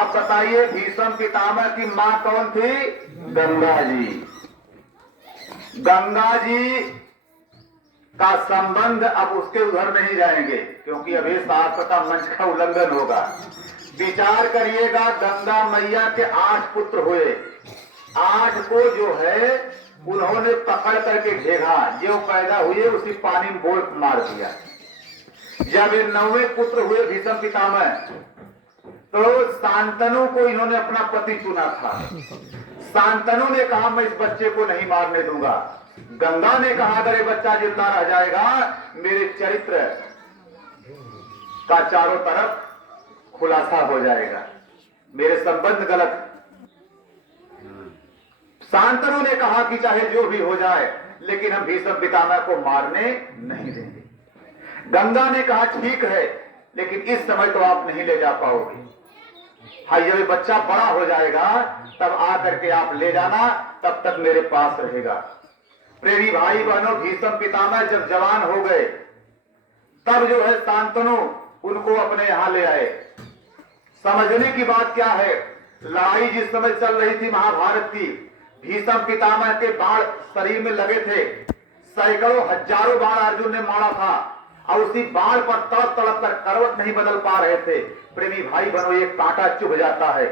आप बताइए भीष्म पितामह की मां कौन थी? गंगा जी। गंगा जी का संबंध अब उसके उधर नहीं जाएंगे क्योंकि अभी शास्त्रता मंच का उल्लंघन होगा। विचार करिएगा, गंगा मैया के 8 पुत्र हुए, 8 को जो है उन्होंने पकड़ करके घेरा, जो पैदा हुए उसी पानी में बोल मार दिया। जब ये 9वें पुत्र हुए भीष्म पितामह, तो शांतनु को इन्होंने अपना पति चुना था। शांतनु ने कहा मैं इस बच्चे को नहीं मारने दूंगा। गंगा ने कहा अगर ये बच्चा जिंदा रह जाएगा मेरे चरित्र का चारों तरफ खुलासा हो जाएगा, मेरे संबंध गलत। शांतनु ने कहा कि चाहे जो भी हो जाए लेकिन हम भीष्म पितामह को मारने नहीं देंगे। गंगा ने कहा ठीक है, लेकिन इस समय तो आप नहीं ले जा पाओगे। हाँ, ये बच्चा बड़ा हो जाएगा तब आकर के आप ले जाना, तब तक मेरे पास रहेगा। प्रेमी भाई बहनों, भीष्म पितामह जब जवान हो गए तब जो है शांतनु उनको अपने यहां ले आए। समझने की बात क्या है, लड़ाई जिस समय चल रही थी महाभारत की, भीष्म पितामह के बाण शरीर में लगे थे, सैकड़ों हजारों बाण अर्जुन ने मारा था और उसी बाण पर तड़प तड़प कर करवट नहीं बदल पा रहे थे। प्रेमी भाई बनो, एक कांटा चुभ जाता है,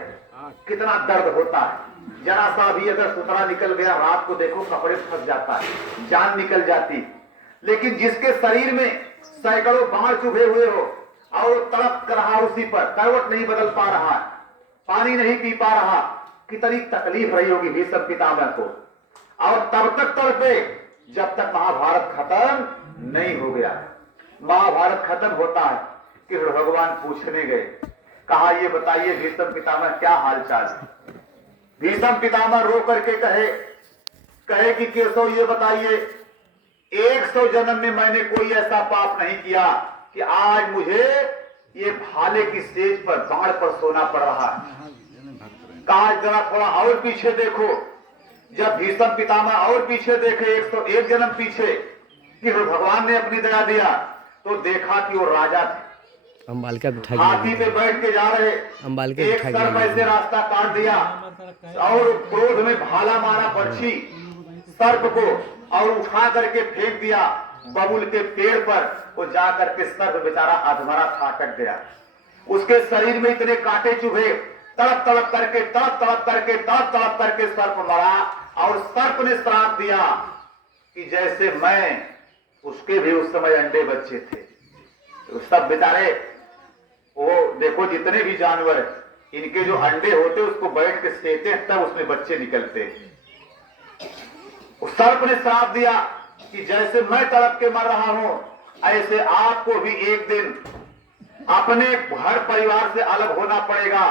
कितना दर्द होता है। जरा सा भी अगर सुतरा निकल गया, रात को देखो कपड़े फंस जाता है, जान निकल जाती। लेकिन जिसके शरीर में सैकड़ों बाण चुभे हुए हो और तड़प कर रहा उसी पर, करवट नहीं बदल पा रहा, पानी नहीं पी पा रहा, कितनी तकलीफ रही होगी भीष्म पितामह को। और तब तक तड़पे जब तक महाभारत खत्म नहीं हो गया। महाभारत खत्म होता है कि भगवान पूछने गए, कहा ये बताइए भीष्म पितामह क्या हालचाल है। भीष्म पितामह रो करके कहे कि केशव ये बताइए, 100 जन्म में मैंने कोई ऐसा पाप नहीं किया कि आज मुझे ये भाले की सेज पर बाण पर सोना पड़ रहा है। कहा जरा थोड़ा और पीछे देखो। जब भीष्म पितामह और पीछे देखे 101 जन्म पीछे कि भगवान ने अपनी दया दिया, तो देखा कि वो राजा थे, हाथी पे बैठ के जा रहे, एक सर्प ऐसे रास्ता काट दिया और क्रोध में भाला मारा पक्षी सर्प को और उठा करके फेंक दिया बबुल के पेड़ पर। वो जा करके सर्प बेचारा अधमरा था, कट गया। उसके शरीर में इतने कांटे चुभे, तड़प तड़प करके सर्प मरा। और सर्प ने श्राप दिया कि जैसे मैं, उसके भी उस समय अंडे बच्चे थे। तो सब बेचारे, वो देखो जितने भी जानवर इनके जो अंडे होते उसको बैठ के सेते तब उसमें बच्चे निकलते। उस सर्प ने श्राप दिया कि जैसे मैं तड़प के मर रहा हूं, ऐसे आपको भी एक दिन अपने घर परिवार से अलग होना पड़ेगा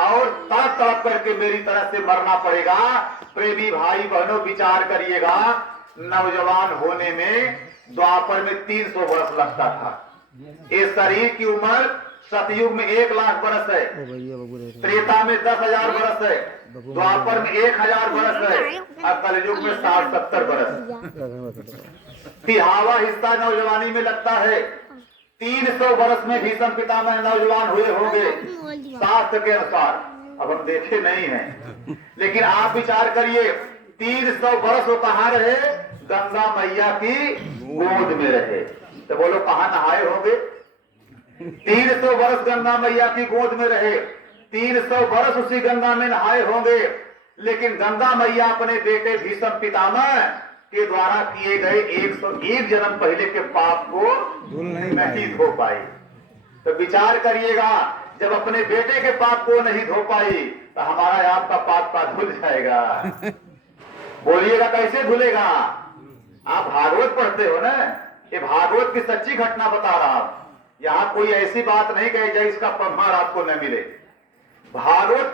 और तड़प तड़प करके मेरी तरह से मरना पड़ेगा। प्रेमी भाई बहनों, विचार करिएगा, नौजवान होने में द्वापर में 300 वर्ष लगता था। इस शरीर की उम्र सतयुग में 1 लाख बरस है, त्रेता में 10,000 बरस है, द्वापर में 1,000 बरस है और कलयुग में 60-70 बरस। तिहावा हिस्सा नौजवानी में लगता है। 300 वर्ष में भीष्म पितामह नौजवान हुए होंगे शास्त्र के अनुसार। अब हम देखे नहीं हैं, लेकिन आप विचार करिए, 300 वर्ष वो कहां रहे? गंगा मैया की गोद में रहे। तो बोलो कहां नहाए होंगे? 300 वर्ष गंगा मैया की गोद में रहे, 300 वर्ष उसी गंगा में नहाए होंगे। लेकिन गंगा मैया अपने बेटे भीष्म पितामह के द्वारा किए गए 101 जन्म पहले के पाप को नहीं धो पाई। तो विचार करिएगा, जब अपने बेटे के पाप को नहीं धो पाई तो हमारा आपका पाप का धुल जाएगा। बोलिएगा कैसे धुलेगा? आप भागवत पढ़ते हो ना, ये भागवत की सच्ची घटना बता रहा हूं। यहाँ कोई ऐसी बात नहीं कही जाए इसका प्रमाण आपको न मिले। भागवत